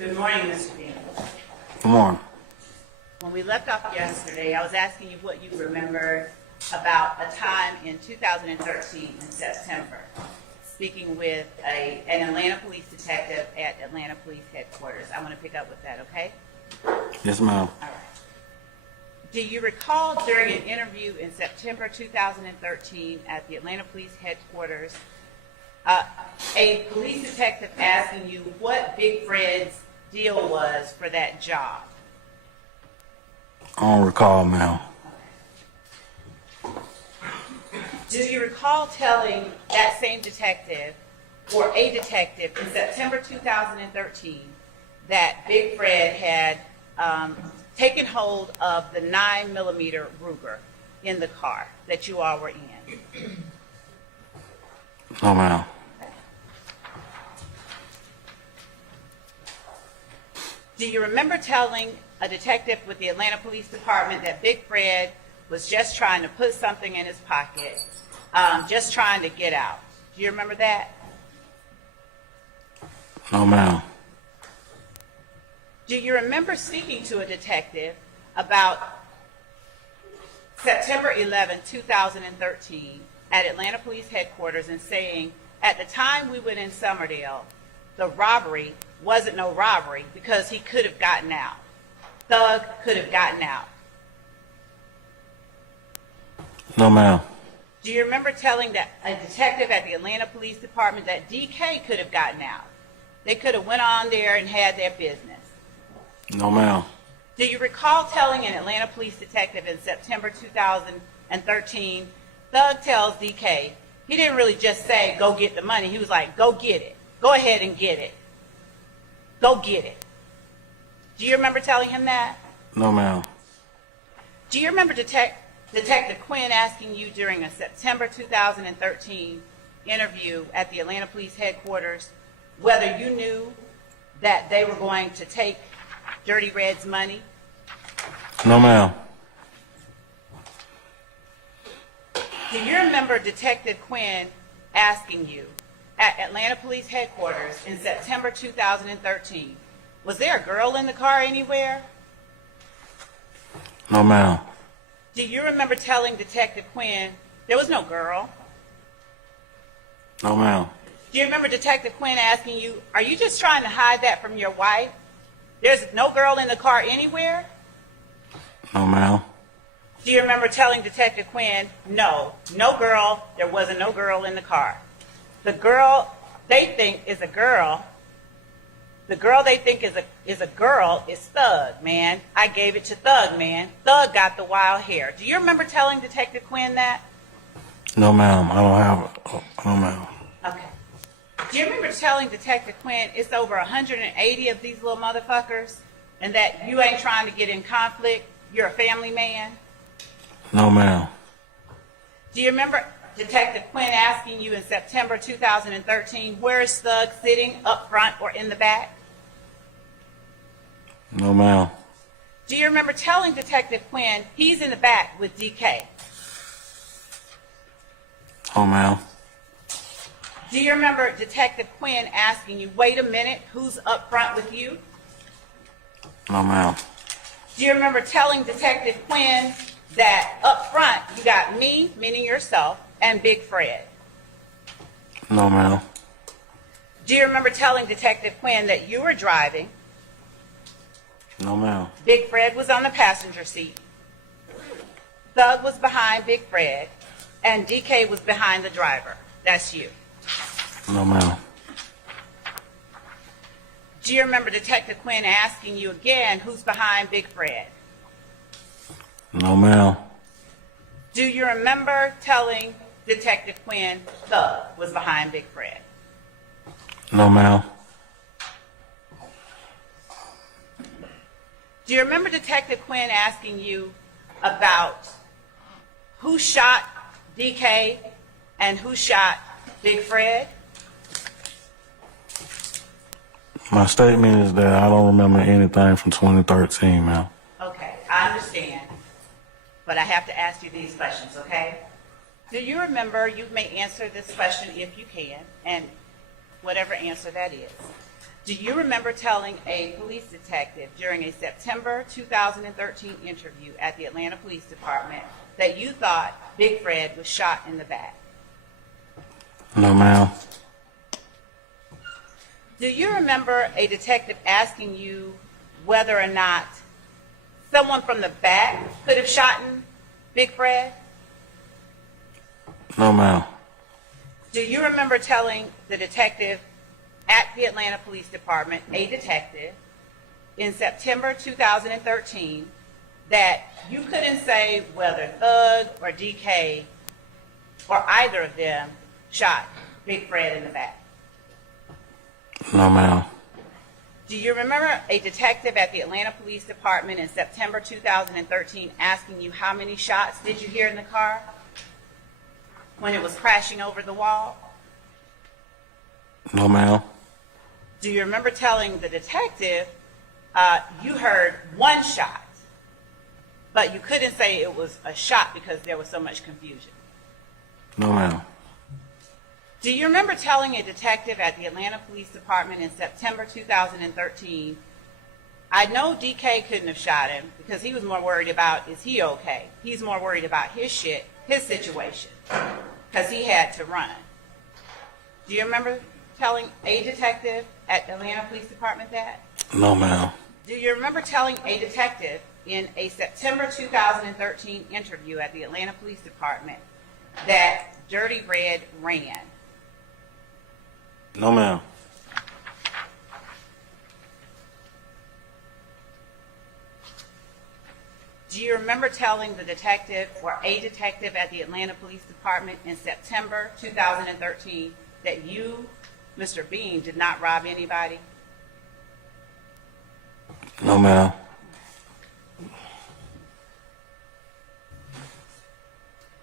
Good morning, Mr. Bean. Good morning. When we left off yesterday, I was asking you what you remember about a time in 2013 in September, speaking with an Atlanta police detective at Atlanta Police Headquarters. I want to pick up with that, okay? Yes, ma'am. All right. Do you recall during an interview in September 2013 at the Atlanta Police Headquarters, a police detective asking you what Big Fred's deal was for that job? I don't recall, ma'am. Do you recall telling that same detective or a detective in September 2013 that Big Fred had taken hold of the 9mm Ruger in the car that you all were in? No, ma'am. Do you remember telling a detective with the Atlanta Police Department that Big Fred was just trying to put something in his pocket, just trying to get out? Do you remember that? No, ma'am. Do you remember speaking to a detective about September 11, 2013 at Atlanta Police Headquarters and saying, at the time we went in Summerdale, the robbery wasn't no robbery because he could have gotten out. Thug could have gotten out. No, ma'am. Do you remember telling that a detective at the Atlanta Police Department that DK could have gotten out? They could have went on there and had their business. No, ma'am. Do you recall telling an Atlanta police detective in September 2013, Thug tells DK, he didn't really just say, go get the money. He was like, go get it. Go ahead and get it. Go get it. Do you remember telling him that? No, ma'am. Do you remember Detective Quinn asking you during a September 2013 interview at the Atlanta Police Headquarters whether you knew that they were going to take Dirty Red's money? No, ma'am. Do you remember Detective Quinn asking you at Atlanta Police Headquarters in September 2013, was there a girl in the car anywhere? No, ma'am. Do you remember telling Detective Quinn there was no girl? No, ma'am. Do you remember Detective Quinn asking you, are you just trying to hide that from your wife? There's no girl in the car anywhere? No, ma'am. Do you remember telling Detective Quinn, no girl, there wasn't no girl in the car? The girl they think is a girl, the girl they think is a girl is Thug, man. I gave it to Thug, man. Thug got the wild hair. Do you remember telling Detective Quinn that? No, ma'am. I don't have it. No, ma'am. Okay. Do you remember telling Detective Quinn it's over 180 of these little motherfuckers and that you ain't trying to get in conflict? You're a family man? No, ma'am. Do you remember Detective Quinn asking you in September 2013, where is Thug sitting, up front or in the back? No, ma'am. Do you remember telling Detective Quinn he's in the back with DK? Oh, ma'am. Do you remember Detective Quinn asking you, wait a minute, who's up front with you? No, ma'am. Do you remember telling Detective Quinn that up front you got me, meaning yourself, and Big Fred? No, ma'am. Do you remember telling Detective Quinn that you were driving, No, ma'am. Big Fred was on the passenger seat, Thug was behind Big Fred, and DK was behind the driver? That's you. No, ma'am. Do you remember Detective Quinn asking you again who's behind Big Fred? No, ma'am. Do you remember telling Detective Quinn Thug was behind Big Fred? No, ma'am. Do you remember Detective Quinn asking you about who shot DK and who shot Big Fred? My statement is that I don't remember anything from 2013, ma'am. Okay, I understand, but I have to ask you these questions, okay? Do you remember, you may answer this question if you can, and whatever answer that is. Do you remember telling a police detective during a September 2013 interview at the Atlanta Police Department that you thought Big Fred was shot in the back? No, ma'am. Do you remember a detective asking you whether or not someone from the back could have shot Big Fred? No, ma'am. Do you remember telling the detective at the Atlanta Police Department, a detective, in September 2013, that you couldn't say whether Thug or DK or either of them shot Big Fred in the back? No, ma'am. Do you remember a detective at the Atlanta Police Department in September 2013 asking you how many shots did you hear in the car when it was crashing over the wall? No, ma'am. Do you remember telling the detective you heard one shot, but you couldn't say it was a shot because there was so much confusion? No, ma'am. Do you remember telling a detective at the Atlanta Police Department in September 2013, I know DK couldn't have shot him because he was more worried about, is he okay? He's more worried about his situation, because he had to run. Do you remember telling a detective at the Atlanta Police Department that? No, ma'am. Do you remember telling a detective in a September 2013 interview at the Atlanta Police Department that Dirty Red ran? No, ma'am. Do you remember telling the detective or a detective at the Atlanta Police Department in September 2013 that you, Mr. Bean, did not rob anybody? No, ma'am.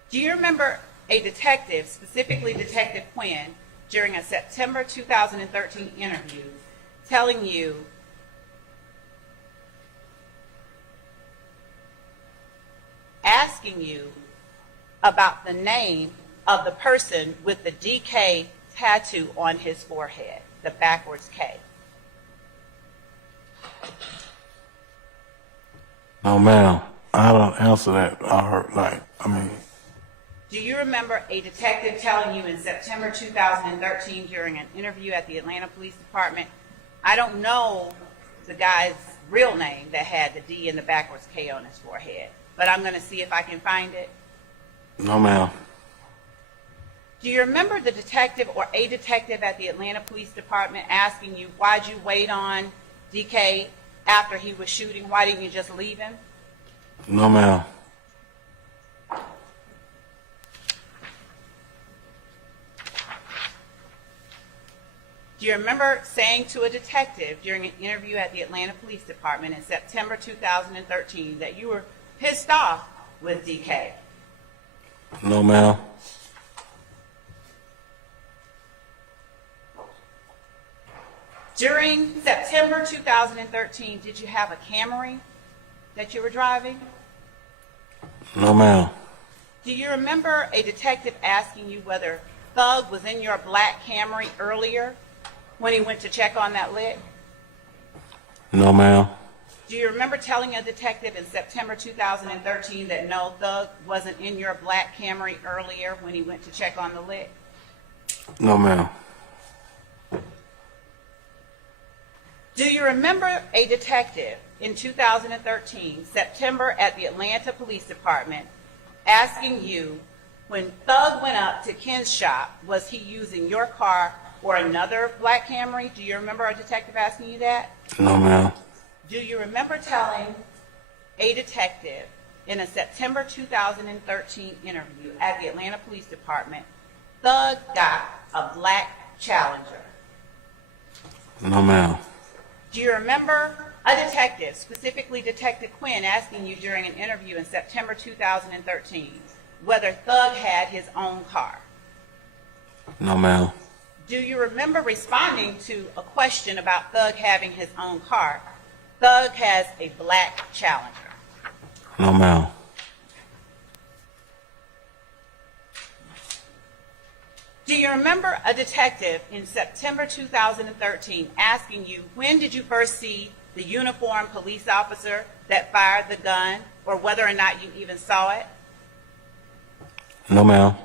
Do you remember a detective, specifically Detective Quinn, during a September 2013 interview telling you asking you about the name of the person with the DK tattoo on his forehead, the backwards K? No, ma'am. I don't answer that. Do you remember a detective telling you in September 2013 during an interview at the Atlanta Police Department, I don't know the guy's real name that had the D and the backwards K on his forehead, but I'm going to see if I can find it? No, ma'am. Do you remember the detective or a detective at the Atlanta Police Department asking you, why'd you wait on DK after he was shooting? Why didn't you just leave him? No, ma'am. Do you remember saying to a detective during an interview at the Atlanta Police Department in September 2013 that you were pissed off with DK? No, ma'am. During September 2013, did you have a Camry that you were driving? No, ma'am. Do you remember a detective asking you whether Thug was in your black Camry earlier when he went to check on that lick? No, ma'am. Do you remember telling a detective in September 2013 that no, Thug wasn't in your black Camry earlier when he went to check on the lick? No, ma'am. Do you remember a detective in 2013, September, at the Atlanta Police Department, asking you when Thug went up to Ken's shop, was he using your car or another black Camry? Do you remember a detective asking you that? No, ma'am. Do you remember telling a detective in a September 2013 interview at the Atlanta Police Department, Thug got a black Challenger? No, ma'am. Do you remember a detective, specifically Detective Quinn, asking you during an interview in September 2013 whether Thug had his own car? No, ma'am. Do you remember responding to a question about Thug having his own car? Thug has a black Challenger. No, ma'am. Do you remember a detective in September 2013 asking you, when did you first see the uniformed police officer that fired the gun, or whether or not you even saw it? No, ma'am.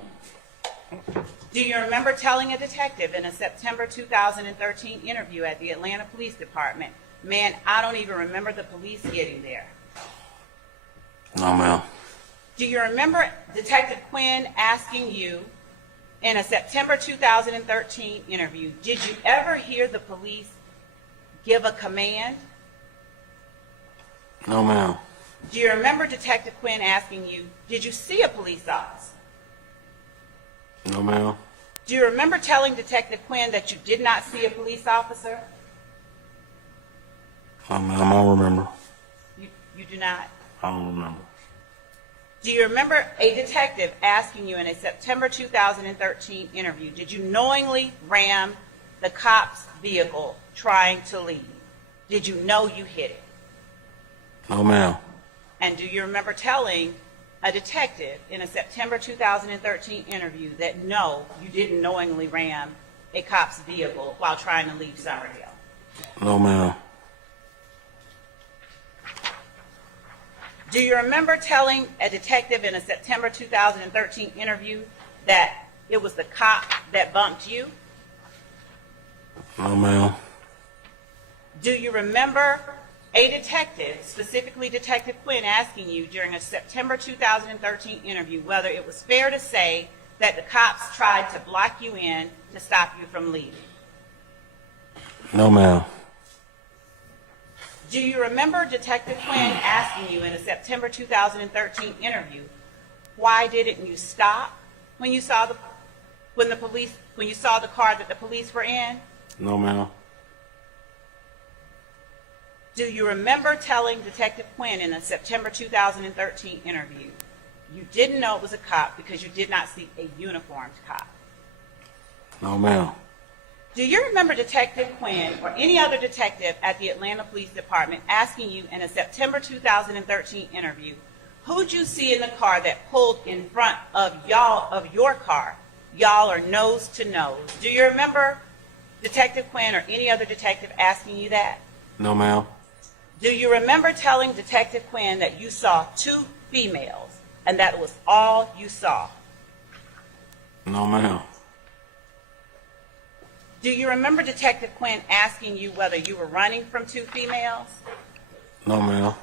Do you remember telling a detective in a September 2013 interview at the Atlanta Police Department, man, I don't even remember the police getting there? No, ma'am. Do you remember Detective Quinn asking you in a September 2013 interview, did you ever hear the police give a command? No, ma'am. Do you remember Detective Quinn asking you, did you see a police officer? No, ma'am. Do you remember telling Detective Quinn that you did not see a police officer? No, ma'am. I don't remember. You do not? I don't remember. Do you remember a detective asking you in a September 2013 interview, did you knowingly ram the cop's vehicle trying to leave? Did you know you hit it? No, ma'am. And do you remember telling a detective in a September 2013 interview that no, you didn't knowingly ram a cop's vehicle while trying to leave Summerhill? No, ma'am. Do you remember telling a detective in a September 2013 interview that it was the cop that bumped you? No, ma'am. Do you remember a detective, specifically Detective Quinn, asking you during a September 2013 interview whether it was fair to say that the cops tried to block you in to stop you from leaving? No, ma'am. Do you remember Detective Quinn asking you in a September 2013 interview, why didn't you stop when you saw the car that the police were in? No, ma'am. Do you remember telling Detective Quinn in a September 2013 interview you didn't know it was a cop because you did not see a uniformed cop? No, ma'am. Do you remember Detective Quinn or any other detective at the Atlanta Police Department asking you in a September 2013 interview, who'd you see in the car that pulled in front of your car? Y'all are nose to nose. Do you remember Detective Quinn or any other detective asking you that? No, ma'am. Do you remember telling Detective Quinn that you saw two females and that was all you saw? No, ma'am. Do you remember Detective Quinn asking you whether you were running from two females? No, ma'am.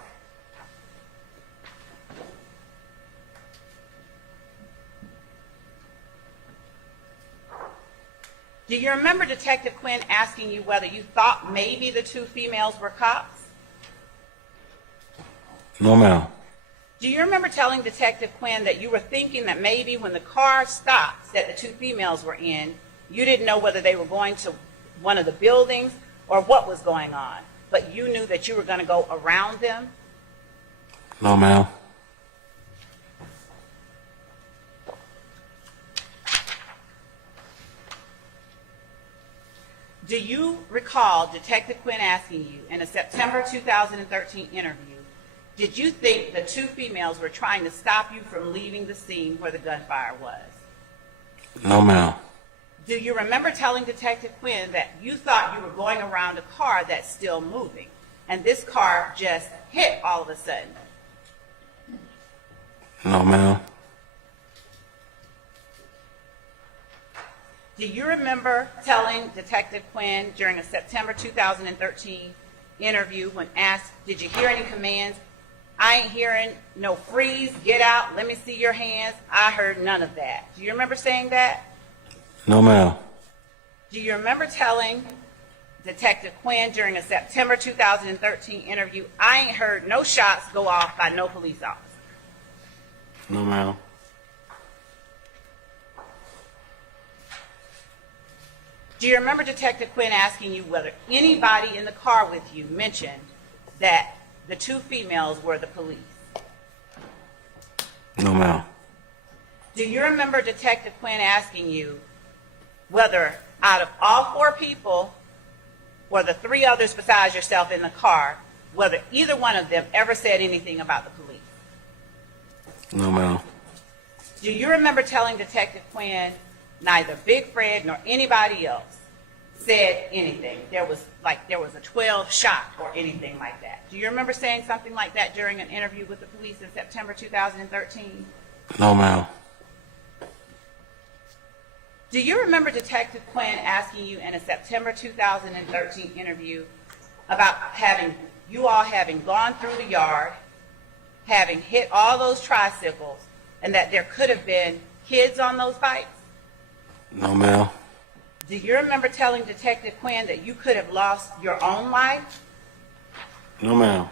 Do you remember Detective Quinn asking you whether you thought maybe the two females were cops? No, ma'am. Do you remember telling Detective Quinn that you were thinking that maybe when the car stopped that the two females were in, you didn't know whether they were going to one of the buildings or what was going on, but you knew that you were going to go around them? No, ma'am. Do you recall Detective Quinn asking you in a September 2013 interview, did you think the two females were trying to stop you from leaving the scene where the gunfire was? No, ma'am. Do you remember telling Detective Quinn that you thought you were going around a car that's still moving, and this car just hit all of a sudden? No, ma'am. Do you remember telling Detective Quinn during a September 2013 interview when asked, did you hear any commands? I ain't hearing no freeze, get out, let me see your hands. I heard none of that. Do you remember saying that? No, ma'am. Do you remember telling Detective Quinn during a September 2013 interview, I ain't heard no shots go off by no police officer? No, ma'am. Do you remember Detective Quinn asking you whether anybody in the car with you mentioned that the two females were the police? No, ma'am. Do you remember Detective Quinn asking you whether out of all four people or the three others besides yourself in the car, whether either one of them ever said anything about the police? No, ma'am. Do you remember telling Detective Quinn neither Big Fred nor anybody else said anything. There was a 12 shot or anything like that. Do you remember saying something like that during an interview with the police in September 2013? No, ma'am. Do you remember Detective Quinn asking you in a September 2013 interview about you all having gone through the yard, having hit all those tricycles, and that there could have been kids on those bikes? No, ma'am. Do you remember telling Detective Quinn that you could have lost your own life? No, ma'am.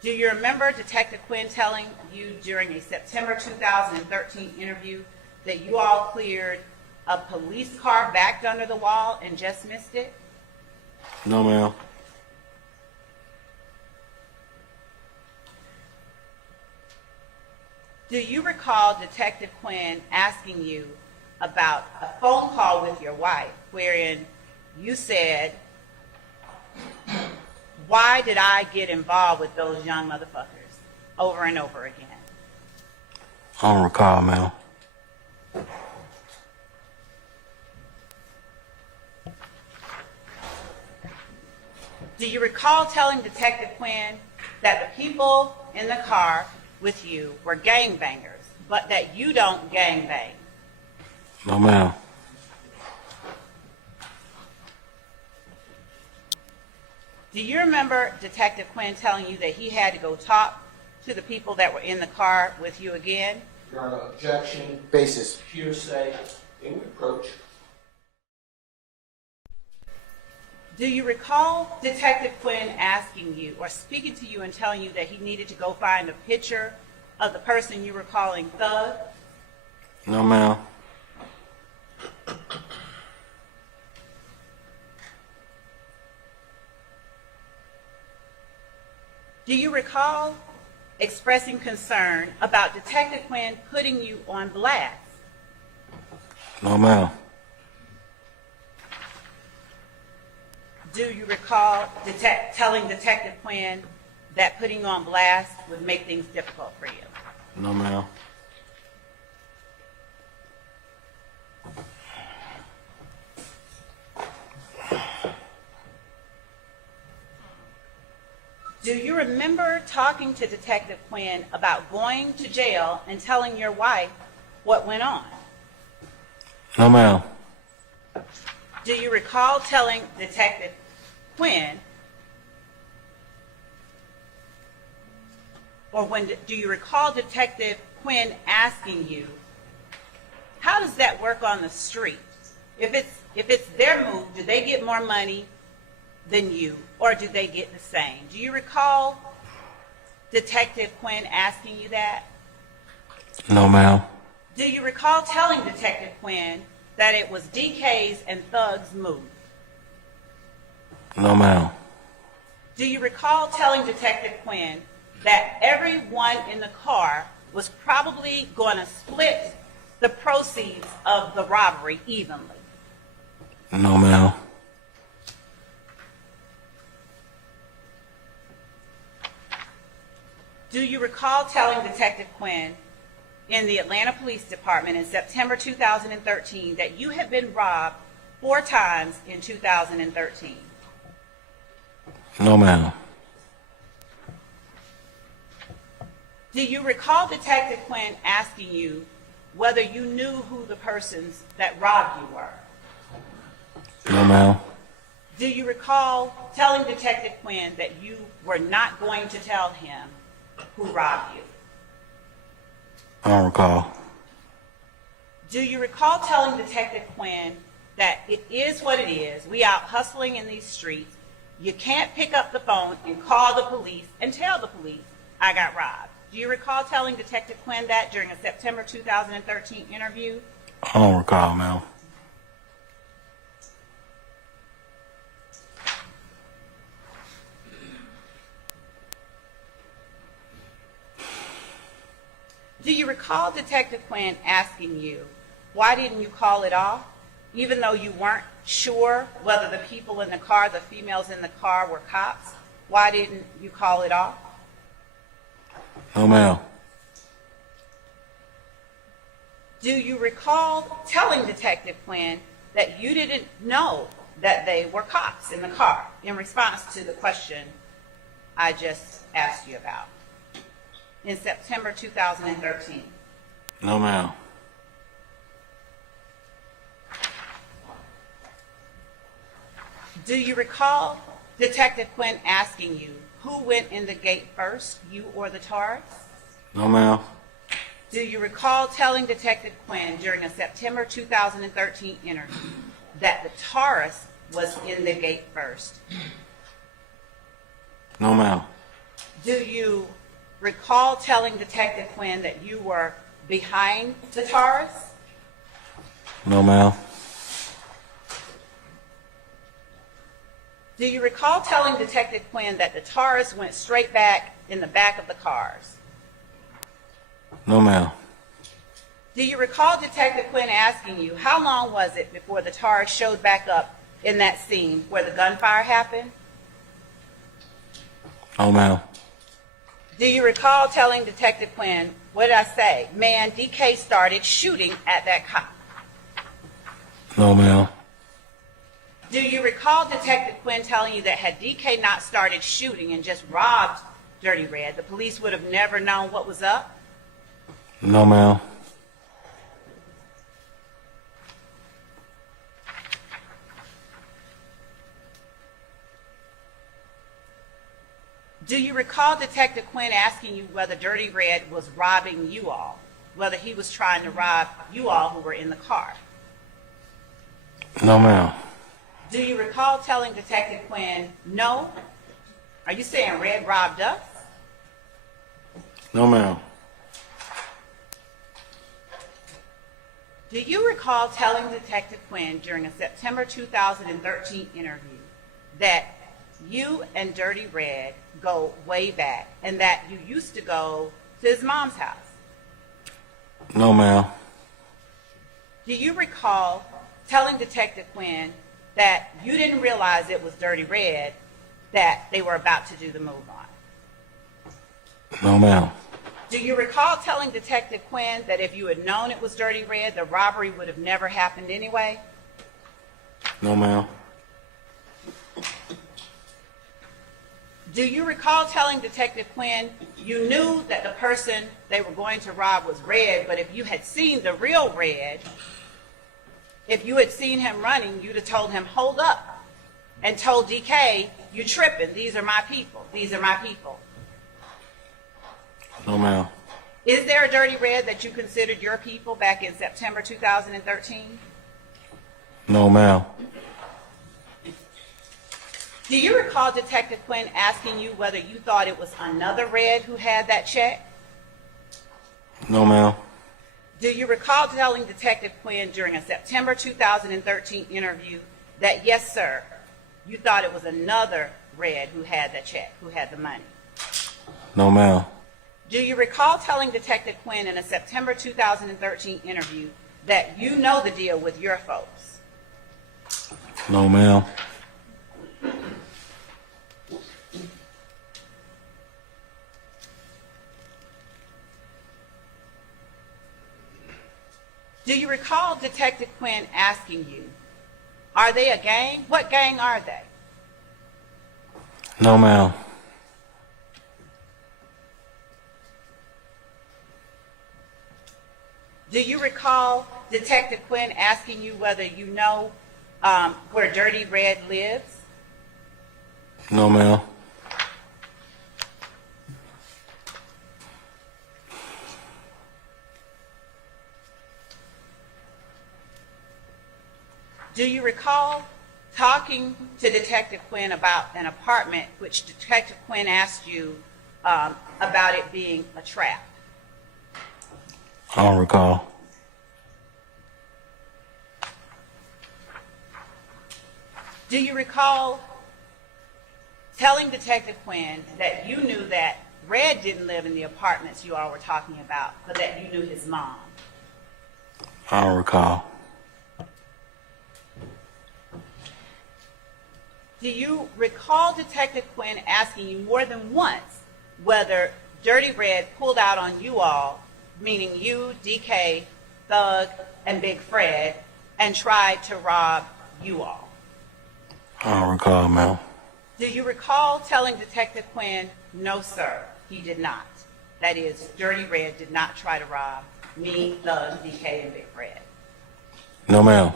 Do you remember Detective Quinn telling you during a September 2013 interview that you all cleared a police car backed under the wall and just missed it? No, ma'am. Do you recall Detective Quinn asking you about a phone call with your wife wherein you said, "Why did I get involved with those young motherfuckers?" over and over again? I don't recall, ma'am. Do you recall telling Detective Quinn that the people in the car with you were gangbangers, but that you don't gangbang? No, ma'am. Do you remember Detective Quinn telling you that he had to go talk to the people that were in the car with you again? Your Honor, objection, basis, hearsay, in reproach. Do you recall Detective Quinn asking you or speaking to you and telling you that he needed to go find a picture of the person you were calling Thug? No, ma'am. Do you recall expressing concern about Detective Quinn putting you on blast? No, ma'am. Do you recall telling Detective Quinn that putting you on blast would make things difficult for you? No, ma'am. Do you remember talking to Detective Quinn about going to jail and telling your wife what went on? No, ma'am. Do you recall telling Detective Quinn, do you recall Detective Quinn asking you, how does that work on the street? If it's their move, do they get more money than you, or do they get the same? Do you recall Detective Quinn asking you that? No, ma'am. Do you recall telling Detective Quinn that it was DK's and Thug's move? No, ma'am. Do you recall telling Detective Quinn that everyone in the car was probably going to split the proceeds of the robbery evenly? No, ma'am. Do you recall telling Detective Quinn in the Atlanta Police Department in September 2013 that you had been robbed 4 times in 2013? No, ma'am. Do you recall Detective Quinn asking you whether you knew who the persons that robbed you were? No, ma'am. Do you recall telling Detective Quinn that you were not going to tell him who robbed you? I don't recall. Do you recall telling Detective Quinn that it is what it is? We out hustling in these streets. You can't pick up the phone and call the police and tell the police, I got robbed. Do you recall telling Detective Quinn that during a September 2013 interview? I don't recall, ma'am. Do you recall Detective Quinn asking you, why didn't you call it off? Even though you weren't sure whether the people in the car, the females in the car, were cops, why didn't you call it off? No, ma'am. Do you recall telling Detective Quinn that you didn't know that they were cops in the car in response to the question I just asked you about in September 2013? No, ma'am. Do you recall Detective Quinn asking you who went in the gate first, you or the Taurus? No, ma'am. Do you recall telling Detective Quinn during a September 2013 interview that the Taurus was in the gate first? No, ma'am. Do you recall telling Detective Quinn that you were behind the Taurus? No, ma'am. Do you recall telling Detective Quinn that the Taurus went straight back in the back of the cars? No, ma'am. Do you recall Detective Quinn asking you how long was it before the Taurus showed back up in that scene where the gunfire happened? No, ma'am. Do you recall telling Detective Quinn, what did I say? Man, DK started shooting at that cop. No, ma'am. Do you recall Detective Quinn telling you that had DK not started shooting and just robbed Dirty Red, the police would have never known what was up? No, ma'am. Do you recall Detective Quinn asking you whether Dirty Red was robbing you all, whether he was trying to rob you all who were in the car? No, ma'am. Do you recall telling Detective Quinn, no? Are you saying Red robbed us? No, ma'am. Do you recall telling Detective Quinn during a September 2013 interview that you and Dirty Red go way back and that you used to go to his mom's house? No, ma'am. Do you recall telling Detective Quinn that you didn't realize it was Dirty Red that they were about to do the move on? No, ma'am. Do you recall telling Detective Quinn that if you had known it was Dirty Red, the robbery would have never happened anyway? No, ma'am. Do you recall telling Detective Quinn you knew that the person they were going to rob was Red, but if you had seen the real Red, if you had seen him running, you'd have told him, hold up, and told DK, you tripping, these are my people, these are my people. No, ma'am. Is there a Dirty Red that you considered your people back in September 2013? No, ma'am. Do you recall Detective Quinn asking you whether you thought it was another Red who had that check? No, ma'am. Do you recall telling Detective Quinn during a September 2013 interview that, yes, sir, you thought it was another Red who had the check, who had the money? No, ma'am. Do you recall telling Detective Quinn in a September 2013 interview that you know the deal with your folks? No, ma'am. Do you recall Detective Quinn asking you, are they a gang? What gang are they? No, ma'am. Do you recall Detective Quinn asking you whether you know where Dirty Red lives? No, ma'am. Do you recall talking to Detective Quinn about an apartment which Detective Quinn asked you about it being a trap? I don't recall. Do you recall telling Detective Quinn that you knew that Red didn't live in the apartments you all were talking about, but that you knew his mom? I don't recall. Do you recall Detective Quinn asking you more than once whether Dirty Red pulled out on you all, meaning you, DK, Thug, and Big Fred and tried to rob you all? I don't recall, ma'am. Do you recall telling Detective Quinn, no, sir, he did not? That is, Dirty Red did not try to rob me, Thug, DK, and Big Fred. No, ma'am.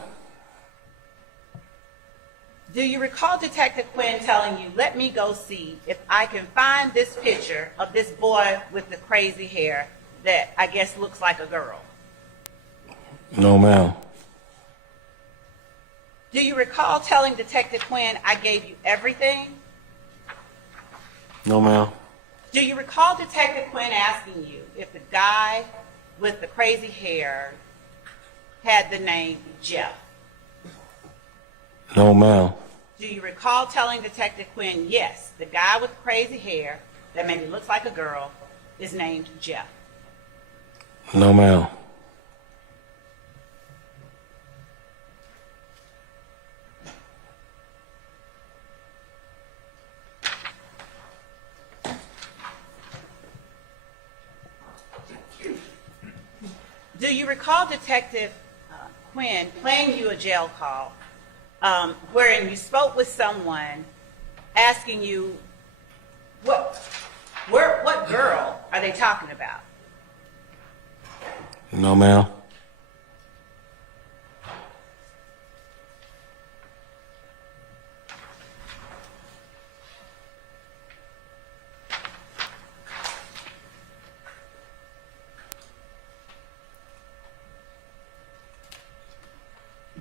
Do you recall Detective Quinn telling you, let me go see if I can find this picture of this boy with the crazy hair that I guess looks like a girl? No, ma'am. Do you recall telling Detective Quinn, I gave you everything? No, ma'am. Do you recall Detective Quinn asking you if the guy with the crazy hair had the name Jeff? No, ma'am. Do you recall telling Detective Quinn, yes, the guy with crazy hair that maybe looks like a girl is named Jeff? No, ma'am. Do you recall Detective Quinn playing you a jail call wherein you spoke with someone asking you, what girl are they talking about? No, ma'am.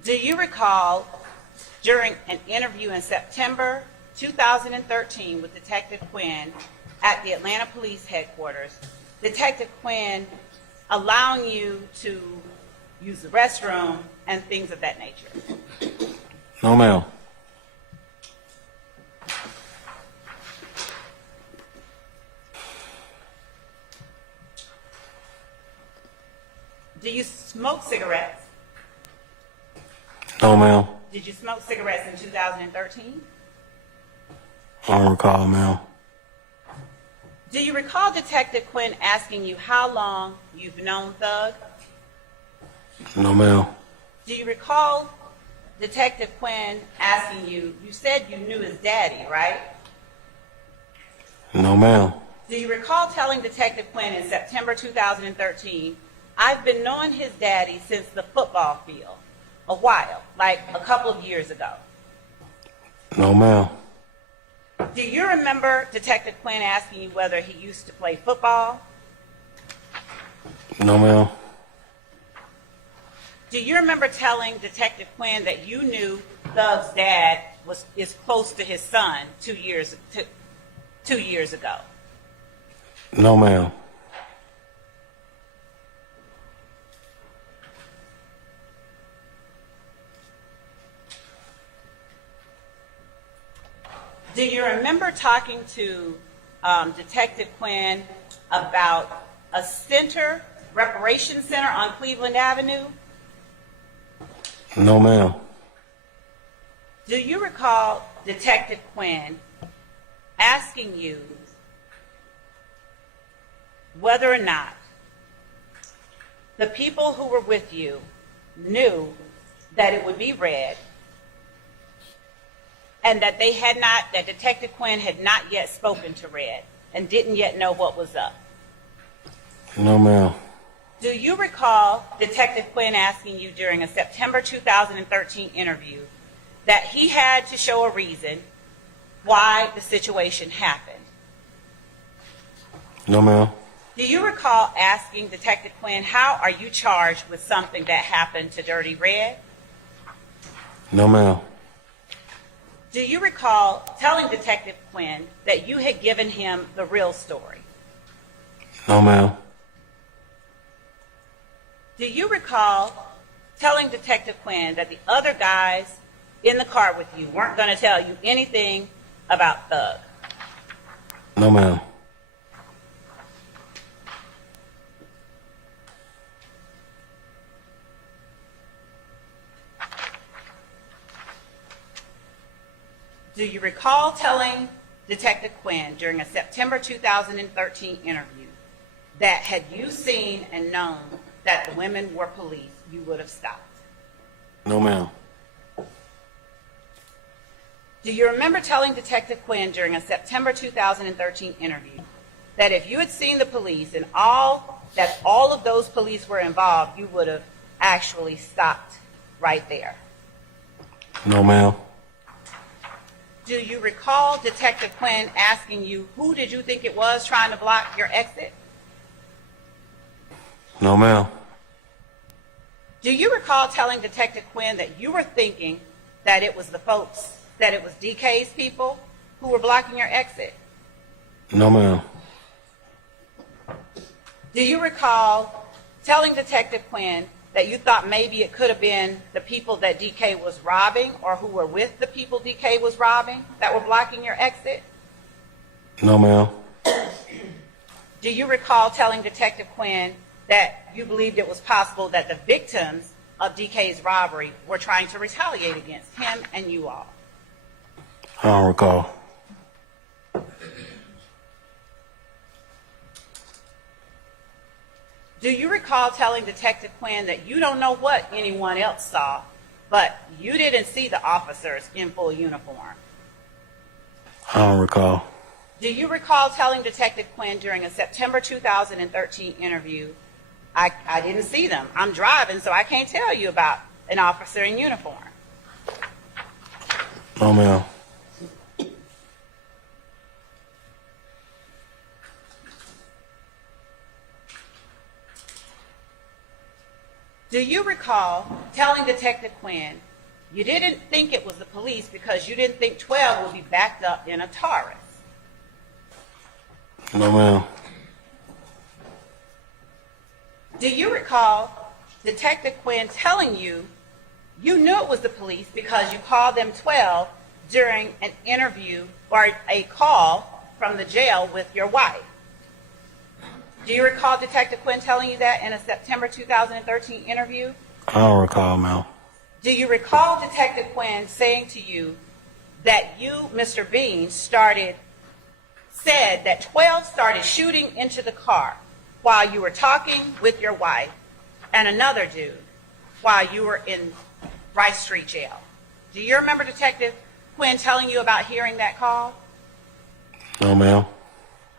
Do you recall during an interview in September 2013 with Detective Quinn at the Atlanta Police Headquarters, Detective Quinn allowing you to use the restroom and things of that nature? No, ma'am. Do you smoke cigarettes? No, ma'am. Did you smoke cigarettes in 2013? I don't recall, ma'am. Do you recall Detective Quinn asking you how long you've known Thug? No, ma'am. Do you recall Detective Quinn asking you, you said you knew his daddy, right? No, ma'am. Do you recall telling Detective Quinn in September 2013, I've been knowing his daddy since the football field, a while, like a couple of years ago? No, ma'am. Do you remember Detective Quinn asking you whether he used to play football? No, ma'am. Do you remember telling Detective Quinn that you knew Thug's dad is close to his son 2 years ago? No, ma'am. Do you remember talking to Detective Quinn about a center, reparation center on Cleveland Avenue? No, ma'am. Do you recall Detective Quinn asking you whether or not the people who were with you knew that it would be red and that that Detective Quinn had not yet spoken to Red and didn't yet know what was up? No, ma'am. Do you recall Detective Quinn asking you during a September 2013 interview that he had to show a reason why the situation happened? No, ma'am. Do you recall asking Detective Quinn, how are you charged with something that happened to Dirty Red? No, ma'am. Do you recall telling Detective Quinn that you had given him the real story? No, ma'am. Do you recall telling Detective Quinn that the other guys in the car with you weren't going to tell you anything about Thug? No, ma'am. Do you recall telling Detective Quinn during a September 2013 interview that had you seen and known that the women were police, you would have stopped? No, ma'am. Do you remember telling Detective Quinn during a September 2013 interview that if you had seen the police and all of those police were involved, you would have actually stopped right there? No, ma'am. Do you recall Detective Quinn asking you, who did you think it was trying to block your exit? No, ma'am. Do you recall telling Detective Quinn that you were thinking that it was the folks, that it was DK's people who were blocking your exit? No, ma'am. Do you recall telling Detective Quinn that you thought maybe it could have been the people that DK was robbing or who were with the people DK was robbing that were blocking your exit? No, ma'am. Do you recall telling Detective Quinn that you believed it was possible that the victims of DK's robbery were trying to retaliate against him and you all? I don't recall. Do you recall telling Detective Quinn that you don't know what anyone else saw, but you didn't see the officers in full uniform? I don't recall. Do you recall telling Detective Quinn during a September 2013 interview, I didn't see them. I'm driving, so I can't tell you about an officer in uniform? No, ma'am. Do you recall telling Detective Quinn you didn't think it was the police because you didn't think 12 would be backed up in a Taurus? No, ma'am. Do you recall Detective Quinn telling you you knew it was the police because you called them 12 during an interview or a call from the jail with your wife? Do you recall Detective Quinn telling you that in a September 2013 interview? I don't recall, ma'am. Do you recall Detective Quinn saying to you that you, Mr. Bean, said that 12 started shooting into the car while you were talking with your wife and another dude while you were in Rice Street Jail? Do you remember Detective Quinn telling you about hearing that call? No, ma'am.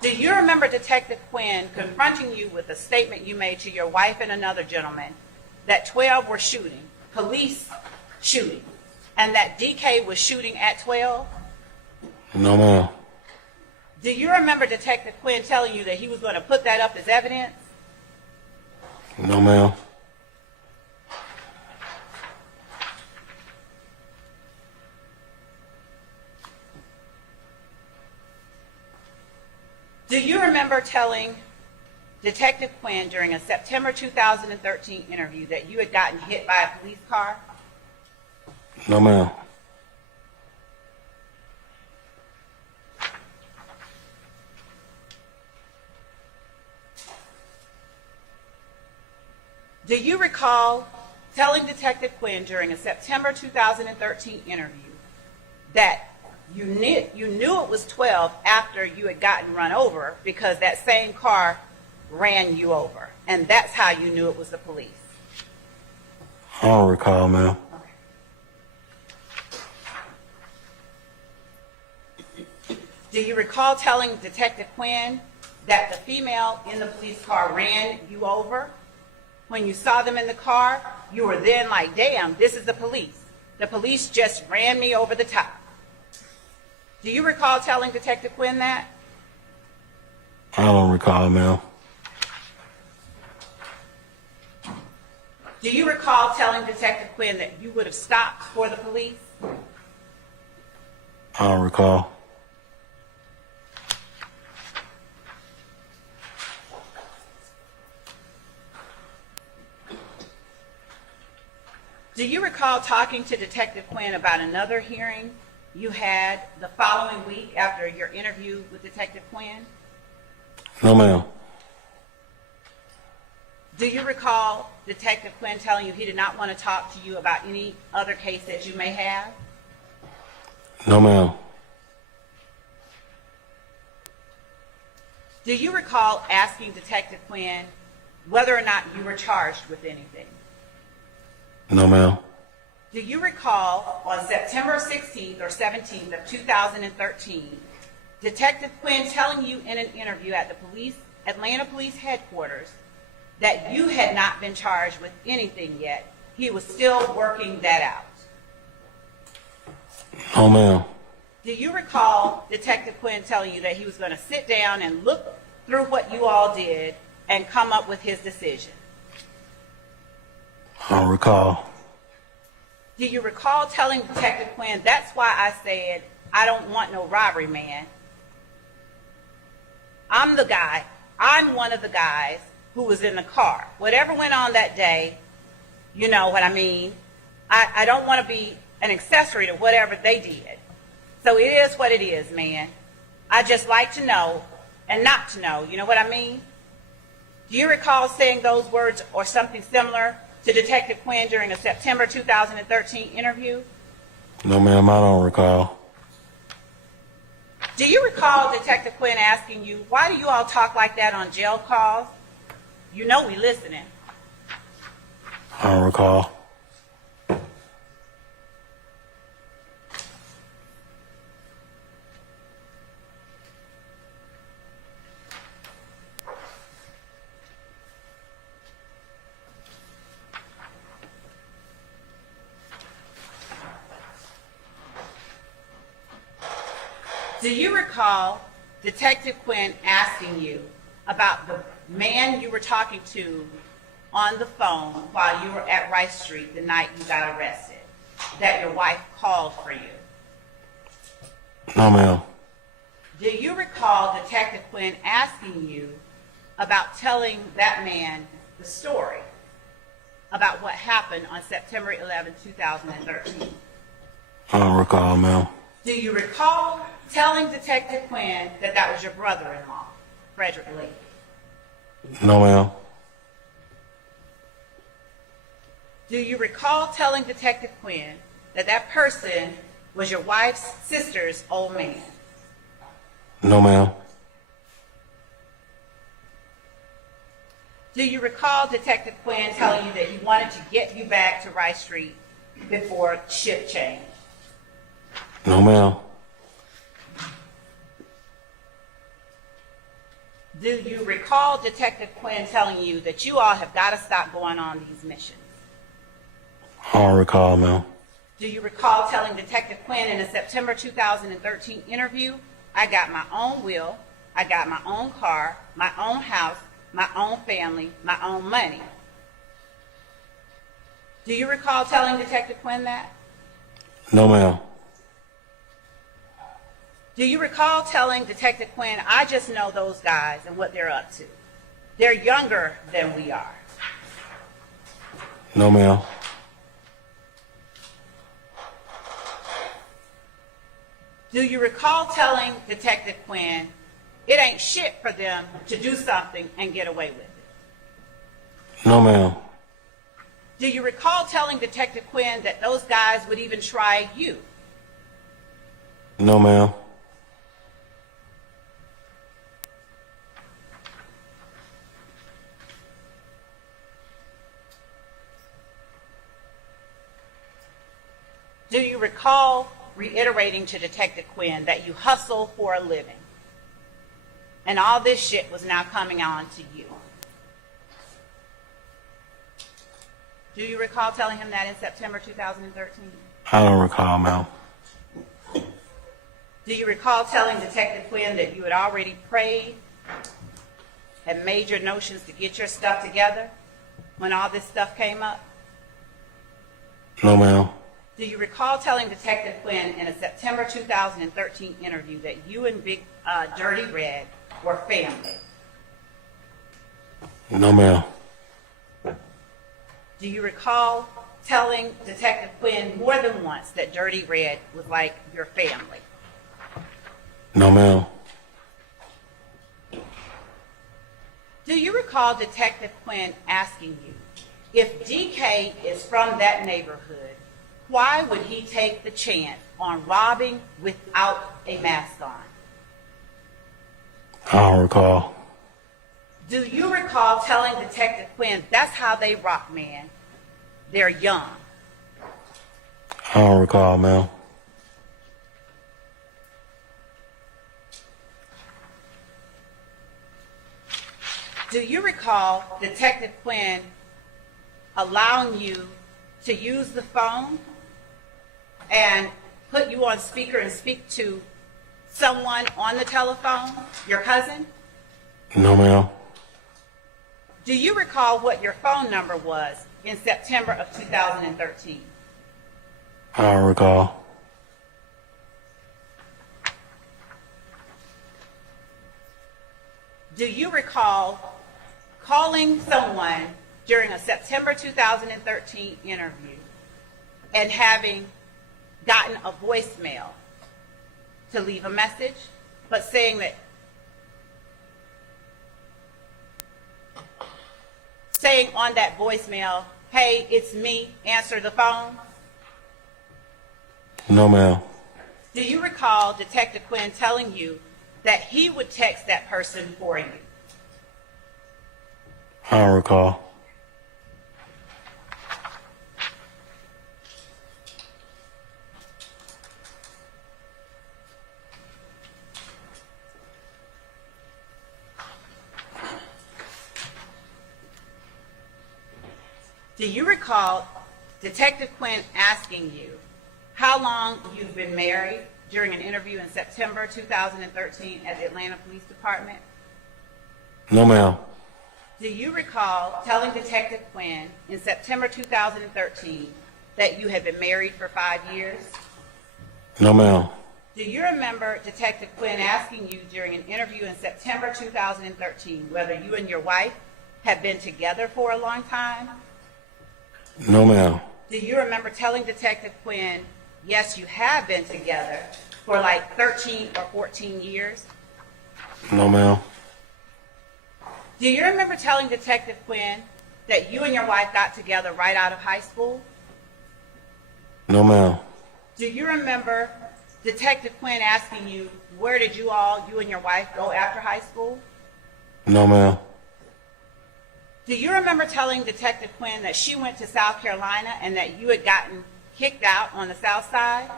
Do you remember Detective Quinn confronting you with a statement you made to your wife and another gentleman that 12 were shooting, police shooting, and that DK was shooting at 12? No, ma'am. Do you remember Detective Quinn telling you that he was going to put that up as evidence? No, ma'am. Do you remember telling Detective Quinn during a September 2013 interview that you had gotten hit by a police car? No, ma'am. Do you recall telling Detective Quinn during a September 2013 interview that you knew it was 12 after you had gotten run over because that same car ran you over, and that's how you knew it was the police? I don't recall, ma'am. Do you recall telling Detective Quinn that the female in the police car ran you over? When you saw them in the car, you were then like, damn, this is the police. The police just ran me over the top. Do you recall telling Detective Quinn that? I don't recall, ma'am. Do you recall telling Detective Quinn that you would have stopped for the police? I don't recall. Do you recall talking to Detective Quinn about another hearing you had the following week after your interview with Detective Quinn? No, ma'am. Do you recall Detective Quinn telling you he did not want to talk to you about any other case that you may have? No, ma'am. Do you recall asking Detective Quinn whether or not you were charged with anything? No, ma'am. Do you recall on September 16th or 17th of 2013, Detective Quinn telling you in an interview at the Atlanta Police Headquarters that you had not been charged with anything yet? He was still working that out. No, ma'am. Do you recall Detective Quinn telling you that he was going to sit down and look through what you all did and come up with his decision? I don't recall. Do you recall telling Detective Quinn, that's why I said, I don't want no robbery, man. I'm one of the guys who was in the car. Whatever went on that day, you know what I mean? I don't want to be an accessory to whatever they did. So it is what it is, man. I just like to know and not to know, you know what I mean? Do you recall saying those words or something similar to Detective Quinn during a September 2013 interview? No, ma'am, I don't recall. Do you recall Detective Quinn asking you, why do you all talk like that on jail calls? You know we listening. I don't recall. Do you recall Detective Quinn asking you about the man you were talking to on the phone while you were at Rice Street the night you got arrested, that your wife called for you? No, ma'am. Do you recall Detective Quinn asking you about telling that man the story about what happened on September 11, 2013? I don't recall, ma'am. Do you recall telling Detective Quinn that that was your brother-in-law, Frederick Lee? No, ma'am. Do you recall telling Detective Quinn that that person was your wife's sister's old man? No, ma'am. Do you recall Detective Quinn telling you that he wanted to get you back to Rice Street before shift change? No, ma'am. Do you recall Detective Quinn telling you that you all have got to stop going on these missions? I don't recall, ma'am. Do you recall telling Detective Quinn in a September 2013 interview, I got my own will, I got my own car, my own house, my own family, my own money? Do you recall telling Detective Quinn that? No, ma'am. Do you recall telling Detective Quinn, I just know those guys and what they're up to? They're younger than we are. No, ma'am. Do you recall telling Detective Quinn, it ain't shit for them to do something and get away with it? No, ma'am. Do you recall telling Detective Quinn that those guys would even try you? No, ma'am. Do you recall reiterating to Detective Quinn that you hustle for a living and all this shit was now coming on to you? Do you recall telling him that in September 2013? I don't recall, ma'am. Do you recall telling Detective Quinn that you had already prayed, had made your notions to get your stuff together when all this stuff came up? No, ma'am. Do you recall telling Detective Quinn in a September 2013 interview that you and Big Dirty Red were family? No, ma'am. Do you recall telling Detective Quinn more than once that Dirty Red was like your family? No, ma'am. Do you recall Detective Quinn asking you, if DK is from that neighborhood, why would he take the chance on robbing without a mask on? I don't recall. Do you recall telling Detective Quinn that's how they rock, man? They're young. I don't recall, ma'am. Do you recall Detective Quinn allowing you to use the phone and put you on speaker and speak to someone on the telephone, your cousin? No, ma'am. Do you recall what your phone number was in September of 2013? I don't recall. Do you recall calling someone during a September 2013 interview and having gotten a voicemail to leave a message, but saying on that voicemail, hey, it's me, answer the phone? No, ma'am. Do you recall Detective Quinn telling you that he would text that person for you? I don't recall. Do you recall Detective Quinn asking you how long you've been married during an interview in September 2013 at the Atlanta Police Department? No, ma'am. Do you recall telling Detective Quinn in September 2013 that you had been married for 5 years? No, ma'am. Do you remember Detective Quinn asking you during an interview in September 2013 whether you and your wife had been together for a long time? No, ma'am. Do you remember telling Detective Quinn, yes, you have been together for like 13 or 14 years? No, ma'am. Do you remember telling Detective Quinn that you and your wife got together right out of high school? No, ma'am. Do you remember Detective Quinn asking you, where did you and your wife go after high school? No, ma'am. Do you remember telling Detective Quinn that she went to South Carolina and that you had gotten kicked out on the South Side?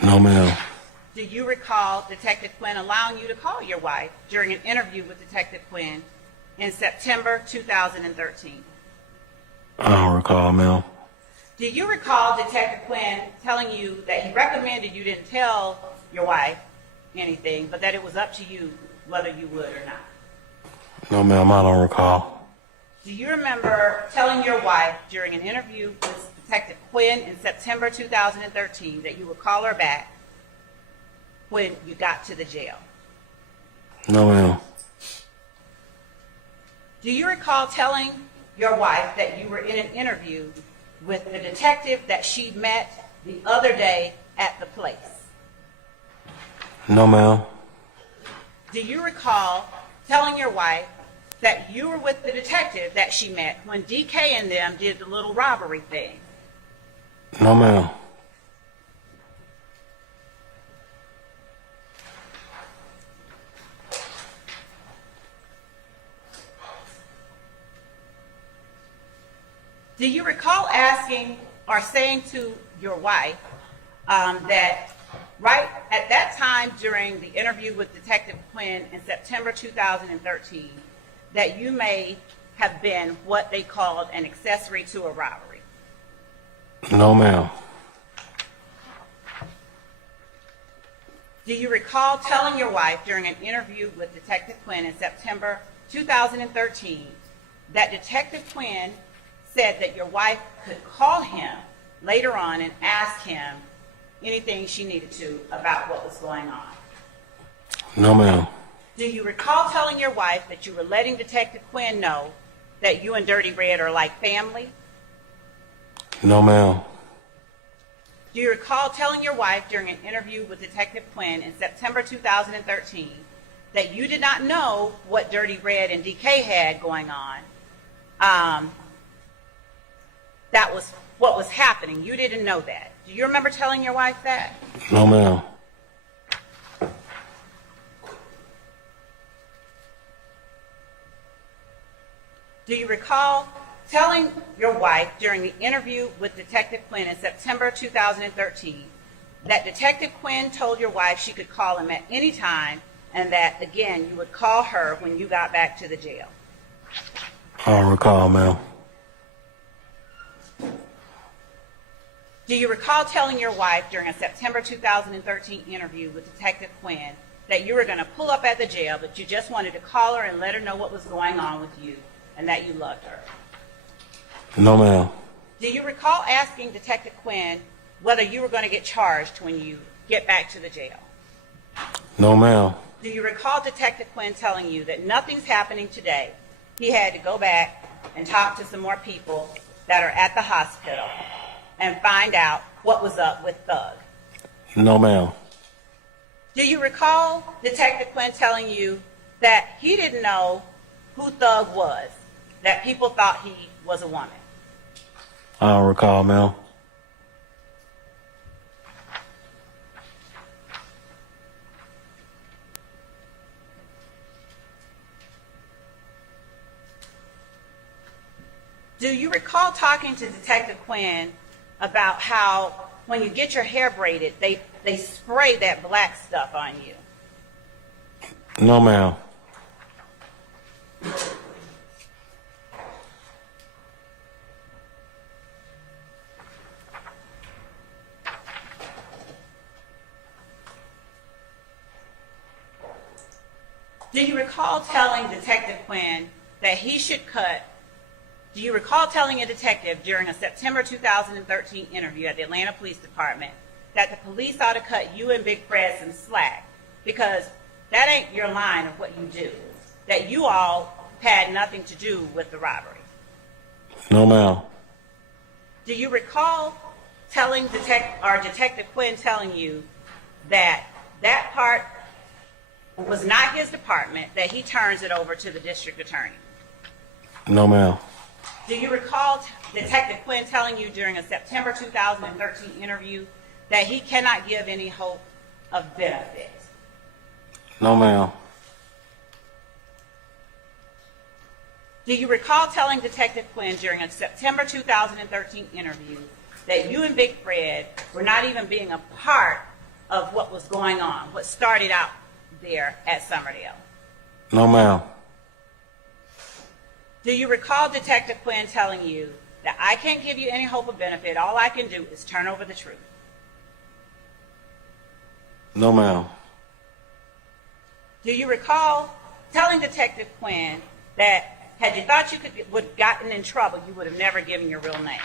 No, ma'am. Do you recall Detective Quinn allowing you to call your wife during an interview with Detective Quinn in September 2013? I don't recall, ma'am. Do you recall Detective Quinn telling you that he recommended you didn't tell your wife anything, but that it was up to you whether you would or not? No, ma'am, I don't recall. Do you remember telling your wife during an interview with Detective Quinn in September 2013 that you would call her back when you got to the jail? No, ma'am. Do you recall telling your wife that you were in an interview with the detective that she met the other day at the place? No, ma'am. Do you recall telling your wife that you were with the detective that she met when DK and them did the little robbery thing? No, ma'am. Do you recall asking or saying to your wife that right at that time during the interview with Detective Quinn in September 2013 that you may have been what they called an accessory to a robbery? No, ma'am. Do you recall telling your wife during an interview with Detective Quinn in September 2013 that Detective Quinn said that your wife could call him later on and ask him anything she needed to about what was going on? No, ma'am. Do you recall telling your wife that you were letting Detective Quinn know that you and Dirty Red are like family? No, ma'am. Do you recall telling your wife during an interview with Detective Quinn in September 2013 that you did not know what Dirty Red and DK had going on? That was what was happening. You didn't know that. Do you remember telling your wife that? No, ma'am. Do you recall telling your wife during the interview with Detective Quinn in September 2013 that Detective Quinn told your wife she could call him at any time and that, again, you would call her when you got back to the jail? I don't recall, ma'am. Do you recall telling your wife during a September 2013 interview with Detective Quinn that you were going to pull up at the jail, but you just wanted to call her and let her know what was going on with you and that you loved her? No, ma'am. Do you recall asking Detective Quinn whether you were going to get charged when you get back to the jail? No, ma'am. Do you recall Detective Quinn telling you that nothing's happening today? He had to go back and talk to some more people that are at the hospital and find out what was up with Thug? No, ma'am. Do you recall Detective Quinn telling you that he didn't know who Thug was, that people thought he was a woman? I don't recall, ma'am. Do you recall talking to Detective Quinn about how when you get your hair braided, they spray that black stuff on you? No, ma'am. Do you recall telling Detective Quinn that he should cut? Do you recall telling a detective during a September 2013 interview at the Atlanta Police Department that the police ought to cut you and Big Fred some slack because that ain't your line of what you do, that you all had nothing to do with the robbery? No, ma'am. Do you recall telling Detective Quinn telling you that that part was not his department, that he turns it over to the district attorney? No, ma'am. Do you recall Detective Quinn telling you during a September 2013 interview that he cannot give any hope of benefit? No, ma'am. Do you recall telling Detective Quinn during a September 2013 interview that you and Big Fred were not even being a part of what was going on, what started out there at Summerdale? No, ma'am. Do you recall Detective Quinn telling you that I can't give you any hope of benefit, all I can do is turn over the truth? No, ma'am. Do you recall telling Detective Quinn that had you thought you would have gotten in trouble, you would have never given your real name?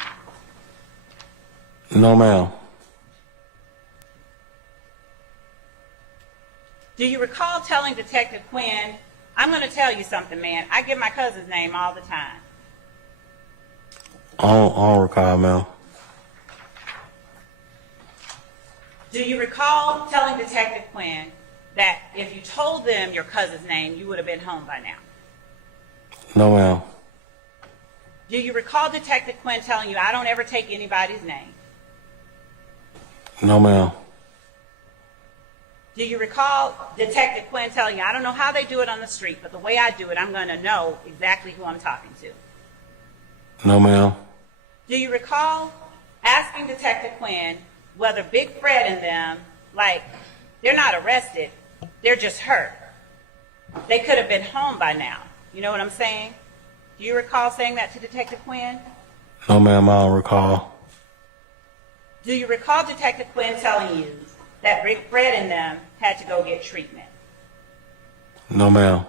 No, ma'am. Do you recall telling Detective Quinn, I'm going to tell you something, man, I give my cousin's name all the time? I don't recall, ma'am. Do you recall telling Detective Quinn that if you told them your cousin's name, you would have been home by now? No, ma'am. Do you recall Detective Quinn telling you, I don't ever take anybody's name? No, ma'am. Do you recall Detective Quinn telling you, I don't know how they do it on the street, but the way I do it, I'm going to know exactly who I'm talking to? No, ma'am. Do you recall asking Detective Quinn whether Big Fred and them, like, they're not arrested, they're just hurt? They could have been home by now. You know what I'm saying? Do you recall saying that to Detective Quinn? No, ma'am, I don't recall. Do you recall Detective Quinn telling you that Big Fred and them had to go get treatment? No, ma'am.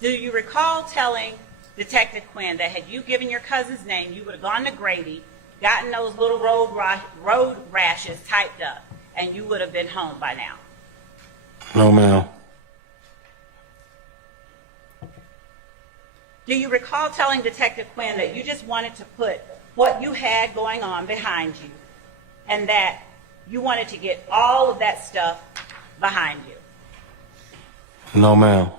Do you recall telling Detective Quinn that had you given your cousin's name, you would have gone to Grady, gotten those little road rashes typed up, and you would have been home by now? No, ma'am. Do you recall telling Detective Quinn that you just wanted to put what you had going on behind you and that you wanted to get all of that stuff behind you? No, ma'am.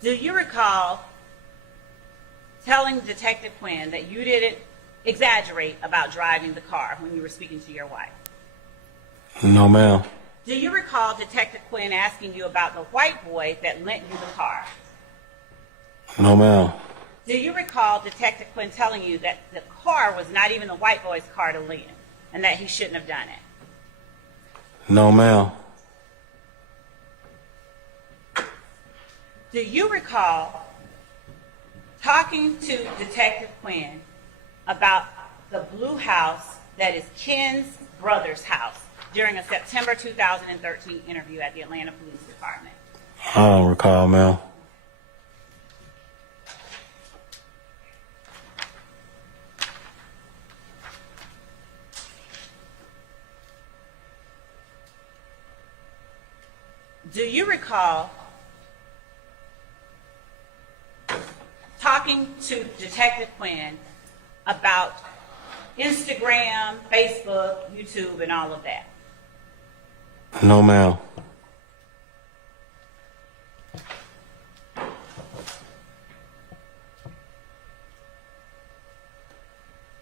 Do you recall telling Detective Quinn that you didn't exaggerate about driving the car when you were speaking to your wife? No, ma'am. Do you recall Detective Quinn asking you about the white boy that lent you the car? No, ma'am. Do you recall Detective Quinn telling you that the car was not even the white boy's car to lend and that he shouldn't have done it? No, ma'am. Do you recall talking to Detective Quinn about the blue house that is Ken's brother's house during a September 2013 interview at the Atlanta Police Department? I don't recall, ma'am. Do you recall talking to Detective Quinn about Instagram, Facebook, YouTube, and all of that? No, ma'am.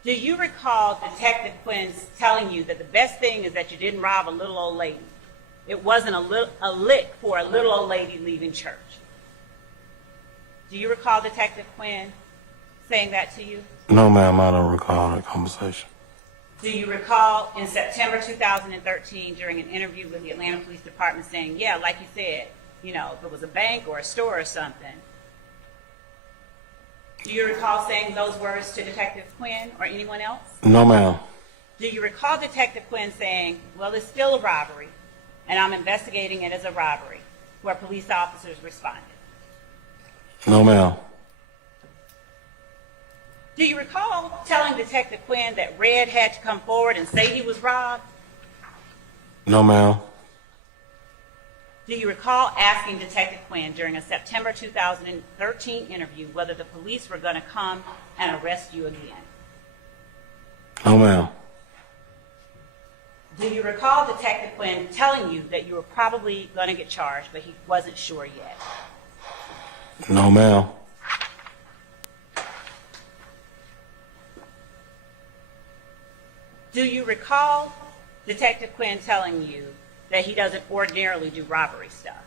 Do you recall Detective Quinn telling you that the best thing is that you didn't rob a little old lady? It wasn't a lick for a little old lady leaving church. Do you recall Detective Quinn saying that to you? No, ma'am, I don't recall that conversation. Do you recall in September 2013 during an interview with the Atlanta Police Department saying, yeah, like you said, you know, if it was a bank or a store or something? Do you recall saying those words to Detective Quinn or anyone else? No, ma'am. Do you recall Detective Quinn saying, well, it's still a robbery, and I'm investigating it as a robbery, where police officers responded? No, ma'am. Do you recall telling Detective Quinn that Red had to come forward and say he was robbed? No, ma'am. Do you recall asking Detective Quinn during a September 2013 interview whether the police were going to come and arrest you again? No, ma'am. Do you recall Detective Quinn telling you that you were probably going to get charged, but he wasn't sure yet? No, ma'am. Do you recall Detective Quinn telling you that he doesn't ordinarily do robbery stuff?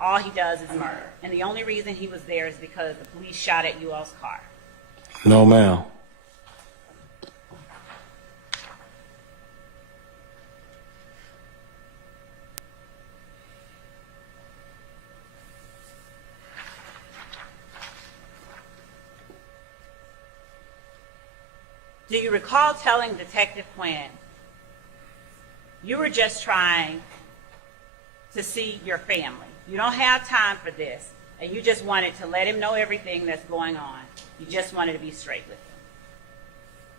All he does is murder. And the only reason he was there is because the police shot at you all's car. No, ma'am. Do you recall telling Detective Quinn you were just trying to see your family? You don't have time for this, and you just wanted to let him know everything that's going on. You just wanted to be straight with him,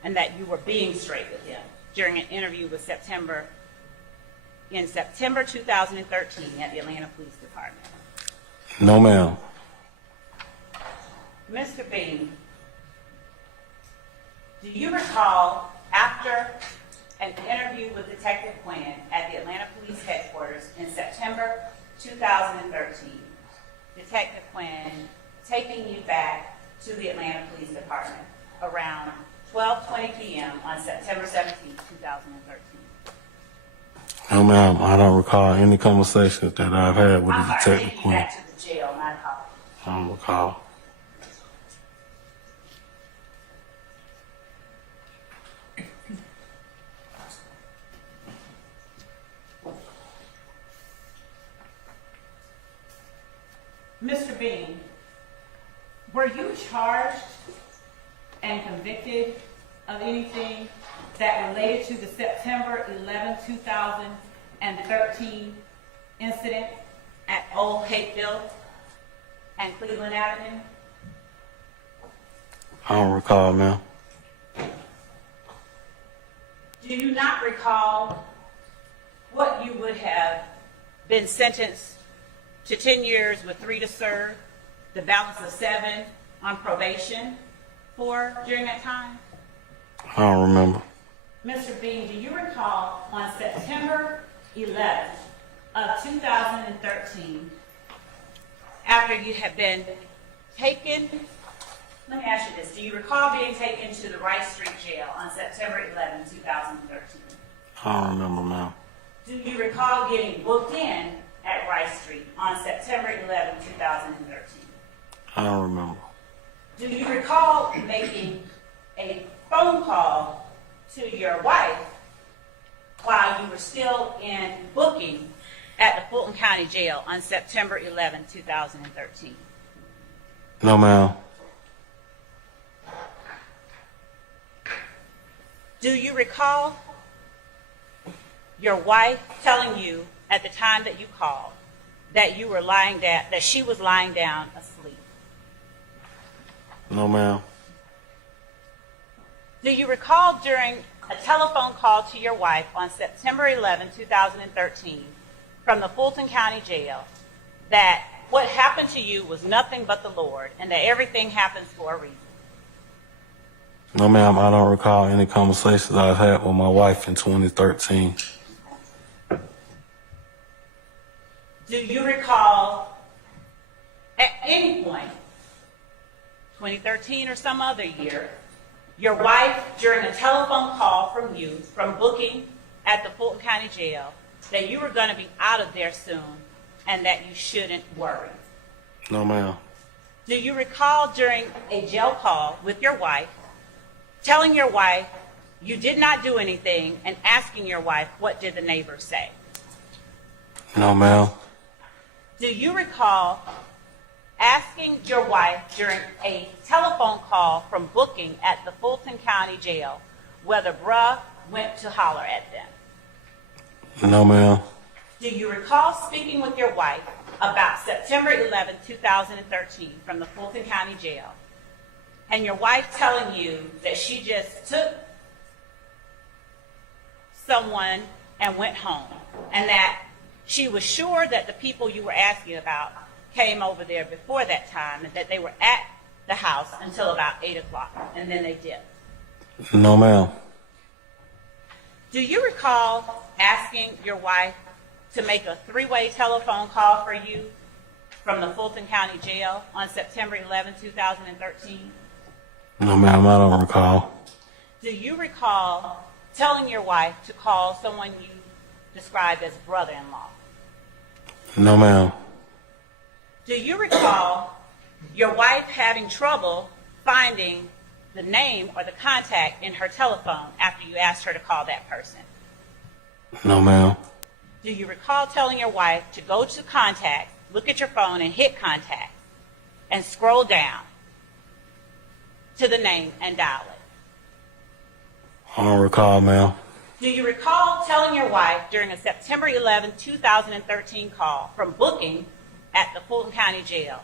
and that you were being straight with him during an interview with in September 2013 at the Atlanta Police Department. No, ma'am. Mr. Bean, do you recall after an interview with Detective Quinn at the Atlanta Police Headquarters in September 2013, Detective Quinn taking you back to the Atlanta Police Department around 12:20 p.m. on September 17, 2013? No, ma'am. I don't recall any conversations that I've had with the I'm sorry, Detective taking you Quinn. back to the jail, not hospital. I don't recall. Mr. Bean, were you charged and convicted of anything that related to the September 11, 2013 incident at Old Capeville and Cleveland Avenue? I don't recall, ma'am. Do you not recall what you would have been sentenced to 10 years with 3 to serve, the balance of 7 on probation for during that time? I don't remember. Mr. Bean, do you recall on September 11th of 2013, after you had been taken Let me ask you this. Do you recall being taken to the Rice Street Jail on September 11, 2013? I don't remember, ma'am. Do you recall getting booked in at Rice Street on September 11, 2013? I don't remember. Do you recall making a phone call to your wife while you were still in booking at the Fulton County Jail on September 11, 2013? No, ma'am. Do you recall your wife telling you at the time that you called that you were lying down, that she was lying down asleep? No, ma'am. Do you recall during a telephone call to your wife on September 11, 2013 from the Fulton County Jail that what happened to you was nothing but the Lord and that everything happens for a reason? No, ma'am. I don't recall any conversations I've had with my wife in 2013. Do you recall at any point, 2013 or some other year, your wife during a telephone call from you from booking at the Fulton County Jail that you were going to be out of there soon and that you shouldn't worry? No, ma'am. Do you recall during a jail call with your wife telling your wife you did not do anything and asking your wife, what did the neighbors say? No, ma'am. Do you recall asking your wife during a telephone call from booking at the Fulton County Jail whether bruh went to holler at them? No, ma'am. Do you recall speaking with your wife about September 11, 2013 from the Fulton County Jail and your wife telling you that she just took someone and went home and that she was sure that the people you were asking about came over there before that time and that they were at the house until about 8 o'clock and then they dipped? No, ma'am. Do you recall asking your wife to make a three-way telephone call for you from the Fulton County Jail on September 11, 2013? No, ma'am. I don't recall. Do you recall telling your wife to call someone you described as brother-in-law? No, ma'am. Do you recall your wife having trouble finding the name or the contact in her telephone after you asked her to call that person? No, ma'am. Do you recall telling your wife to go to contact, look at your phone and hit contact, and scroll down to the name and dial it? I don't recall, ma'am. Do you recall telling your wife during a September 11, 2013 call from booking at the Fulton County Jail,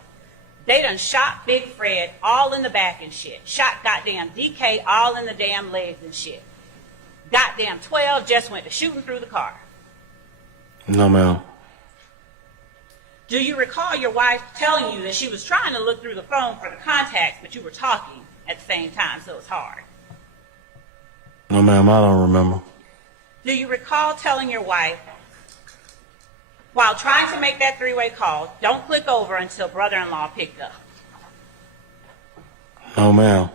they done shot Big Fred all in the back and shit, shot goddamn DK all in the damn legs and shit, goddamn 12 just went to shooting through the car? No, ma'am. Do you recall your wife telling you that she was trying to look through the phone for the contacts, but you were talking at the same time, so it's hard? No, ma'am. I don't remember. Do you recall telling your wife, while trying to make that three-way call, don't click over until brother-in-law picked up? No, ma'am.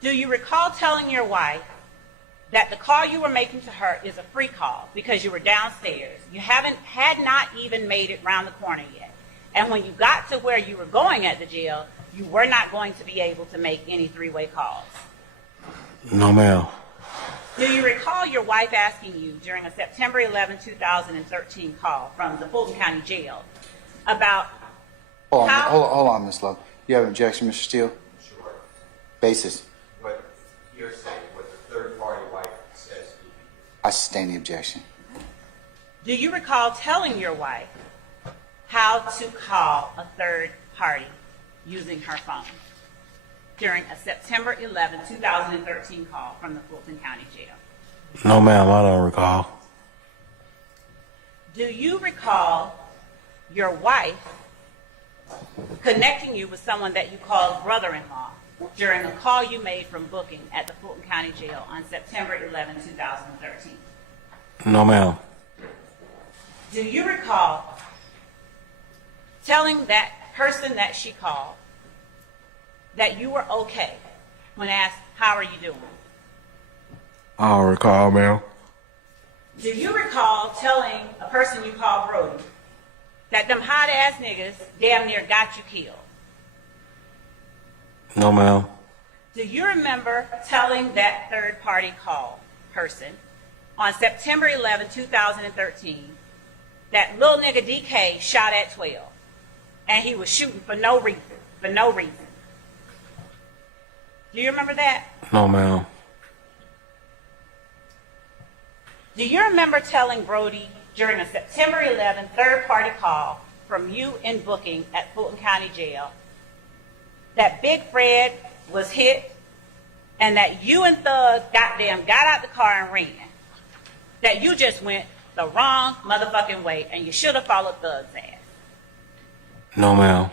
Do you recall telling your wife that the call you were making to her is a free call because you were downstairs? You had not even made it round the corner yet. And when you got to where you were going at the jail, you were not going to be able to make any three-way calls? No, ma'am. Do you recall your wife asking you during a September 11, 2013 call from the Fulton County Jail about Hold on, Ms. Love. You have an objection, Mr. Steele? Sure. Basis. What you're saying, what the third party wife says. I sustain the objection. Do you recall telling your wife how to call a third party using her phone during a September 11, 2013 call from the Fulton County Jail? No, ma'am. I don't recall. Do you recall your wife connecting you with someone that you called brother-in-law during a call you made from booking at the Fulton County Jail on September 11, 2013? No, ma'am. Do you recall telling that person that she called that you were okay when asked, how are you doing? I don't recall, ma'am. Do you recall telling a person you called Brody that them hot-ass niggas damn near got you killed? No, ma'am. Do you remember telling that third-party call person on September 11, 2013, that little nigga DK shot at 12, and he was shooting for no reason, Do you remember that? No, ma'am. Do you remember telling Brody during a September 11 third-party call from you in booking at Fulton County Jail that Big Fred was hit and that you and Thug goddamn got out the car and ran? That you just went the wrong motherfucking way and you should have followed Thug's ass? No, ma'am.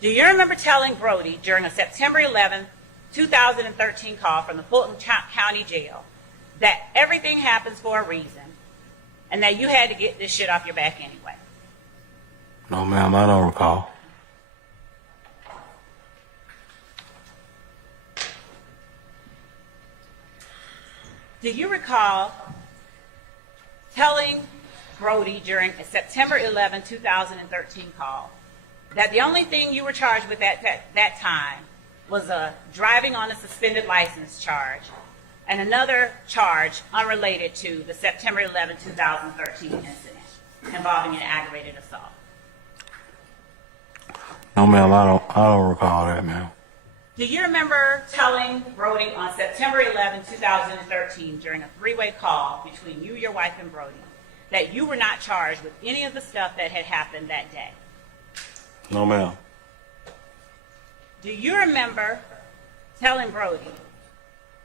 Do you remember telling Brody during a September 11, 2013 call from the Fulton County Jail that everything happens for a reason and that you had to get this shit off your back anyway? No, ma'am, I don't recall. Do you recall telling Brody during a September 11, 2013 call that the only thing you were charged with at that time was a driving on a suspended license charge and another charge unrelated to the September 11, 2013 incident involving an aggravated assault? No, ma'am, I don't recall that, ma'am. Do you remember telling Brody on September 11, 2013 during a three-way call between you, your wife, and Brody that you were not charged with any of the stuff that had happened that day? No, ma'am. Do you remember telling Brody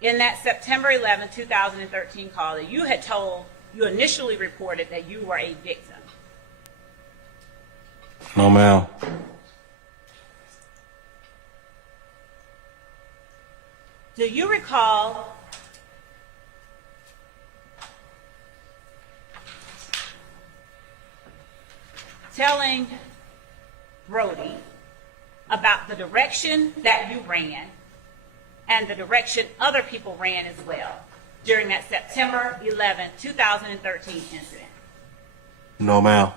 in that September 11, 2013 call that you initially reported that you were a victim? No, ma'am. Do you recall telling Brody about the direction that you ran and the direction other people ran as well during that September 11, 2013 incident? No, ma'am.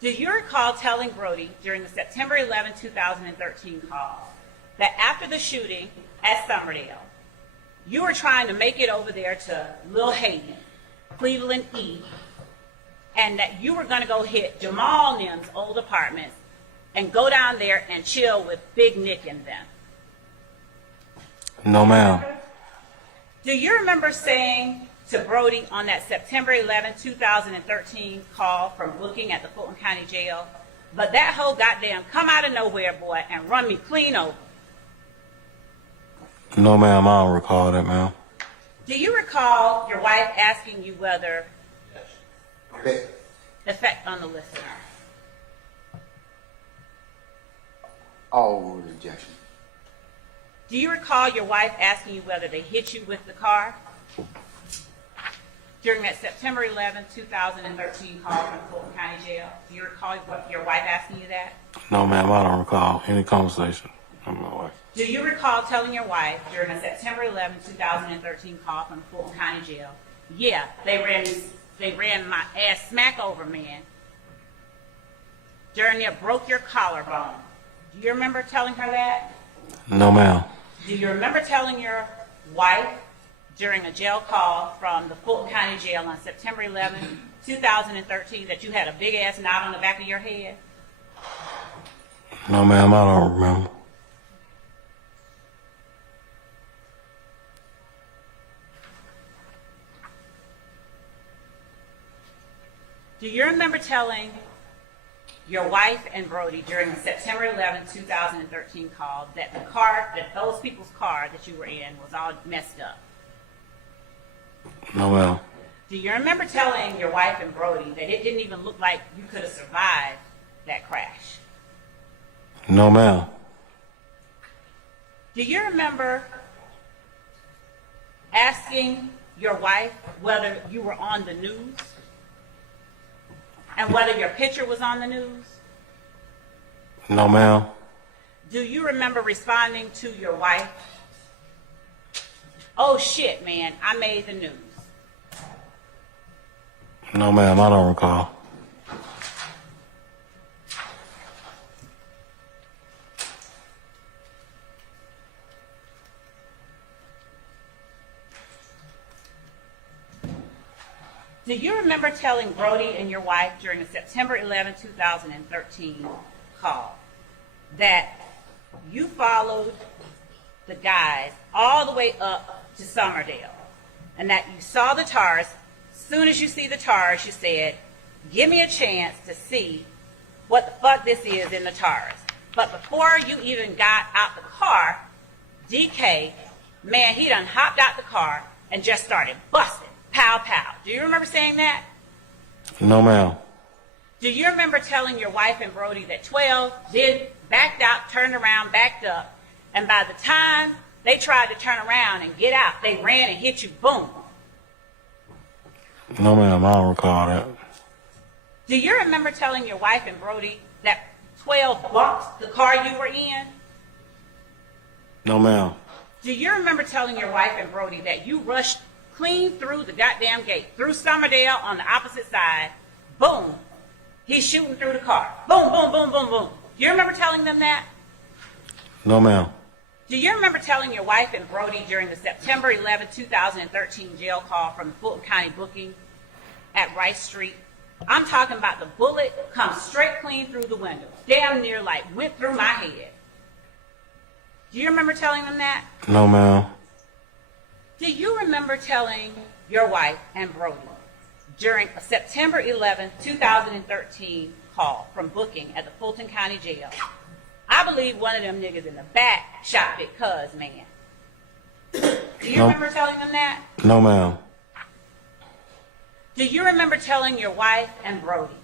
Do you recall telling Brody during the September 11, 2013 call that after the shooting at Summerdale, you were trying to make it over there to Lil Haiti, Cleveland E, and that you were going to go hit Jamal Nim's old apartments and go down there and chill with Big Nick and them? No, ma'am. Do you remember saying to Brody on that September 11, 2013 call from booking at the Fulton County Jail, but that whole goddamn come out of nowhere boy and run me clean over? No, ma'am, I don't recall that, ma'am. Do you recall your wife asking you whether Ba- effect on the listener? All rejection. Do you recall your wife asking you whether they hit you with the car during that September 11, 2013 call from Fulton County Jail? Do you recall your wife asking you that? No, ma'am, I don't recall any conversation with my wife. Do you recall telling your wife during a September 11, 2013 call from Fulton County Jail, yeah, they ran my ass smack over, man. Darn near broke your collarbone. Do you remember telling her that? No, ma'am. Do you remember telling your wife during a jail call from the Fulton County Jail on September 11, 2013 that you had a big ass knot on the back of your head? No, ma'am, I don't remember. Do you remember telling your wife and Brody during the September 11, 2013 call that the car, that those people's car that you were in was all messed up? No, ma'am. Do you remember telling your wife and Brody that it didn't even look like you could have survived that crash? No, ma'am. Do you remember asking your wife whether you were on the news and whether your picture was on the news? No, ma'am. Do you remember responding to your wife? Oh shit, man, I made the news. No, ma'am, I don't recall. Do you remember telling Brody and your wife during the September 11, 2013 call that you followed the guys all the way up to Summerdale and that you saw the tars? As soon as you see the tars, you said, give me a chance to see what the fuck this is in the tars. But before you even got out the car, DK, man, he done hopped out the car and just started busting. Pow, pow. Do you remember saying that? No, ma'am. Do you remember telling your wife and Brody that 12 then backed out, turned around, backed up, and by the time they tried to turn around and get out, they ran and hit you, boom? No, ma'am, I don't recall that. Do you remember telling your wife and Brody that 12 bumped the car you were in? No, ma'am. Do you remember telling your wife and Brody that you rushed clean through the goddamn gate, through Summerdale on the opposite side, boom, he's shooting through the car, boom, boom, boom, boom, boom? Do you remember telling them that? No, ma'am. Do you remember telling your wife and Brody during the September 11, 2013 jail call from the Fulton County booking at Rice Street? I'm talking about the bullet comes straight clean through the window, damn near like went through my head. Do you remember telling them that? No, ma'am. Do you remember telling your wife and Brody during a September 11, 2013 call from booking at the Fulton County Jail, I believe one of them niggas in the back shot Big Cuz, man? Do you remember telling them that? No, ma'am. Do you remember telling your wife and Brody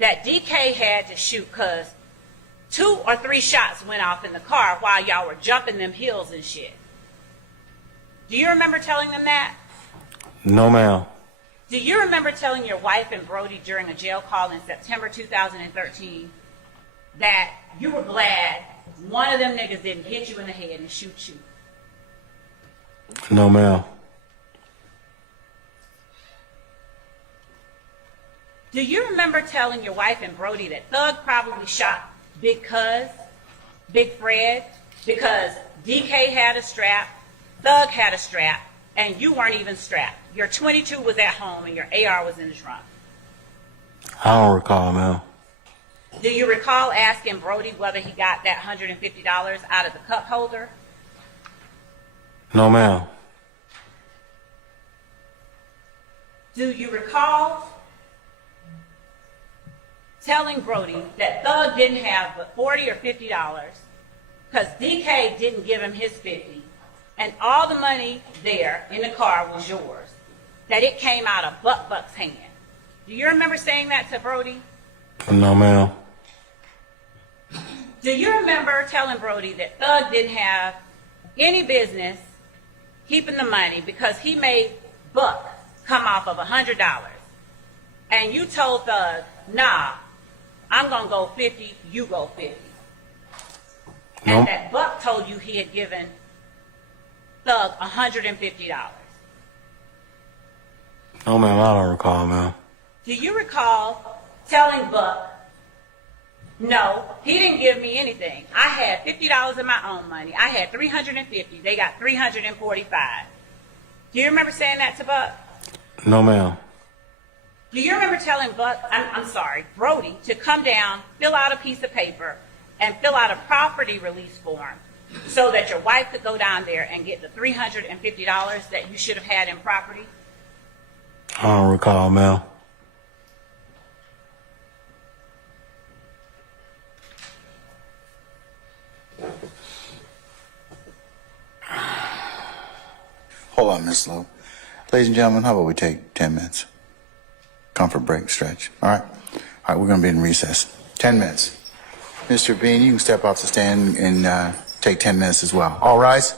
that DK had to shoot because 2 or 3 shots went off in the car while y'all were jumping them hills and shit? Do you remember telling them that? No, ma'am. Do you remember telling your wife and Brody during a jail call in September 2013 that you were glad one of them niggas didn't hit you in the head and shoot you? No, ma'am. Do you remember telling your wife and Brody that Thug probably shot Big Cuz, Big Fred, because DK had a strap, Thug had a strap, and you weren't even strapped? Your 22 was at home and your AR was in the trunk. I don't recall, ma'am. Do you recall asking Brody whether he got that $150 out of the cup holder? No, ma'am. Do you recall telling Brody that Thug didn't have but $40 or $50 because DK didn't give him his 50 and all the money there in the car was yours, that it came out of Buck's hand? Do you remember saying that to Brody? No, ma'am. Do you remember telling Brody that Thug didn't have any business keeping the money because he made Buck come off of $100? And you told Thug, nah, I'm going to go 50, you go 50. And Nope. that Buck told you he had given Thug $150. No, ma'am, I don't recall, ma'am. Do you recall telling Buck, no, he didn't give me anything. I had $50 of my own money. I had $350. They got $345. Do you remember saying that to Buck? No, ma'am. Do you remember telling Brody to come down, fill out a piece of paper, and fill out a property release form so that your wife could go down there and get the $350 that you should have had in property? I don't recall, ma'am. Hold on, Miss Lowe. Ladies and gentlemen, how about we take 10 minutes? Comfort break, stretch. All right? All right, we're going to be in recess. 10 minutes. Mr. Bean, you can step off the stand and take 10 minutes as well. All rise.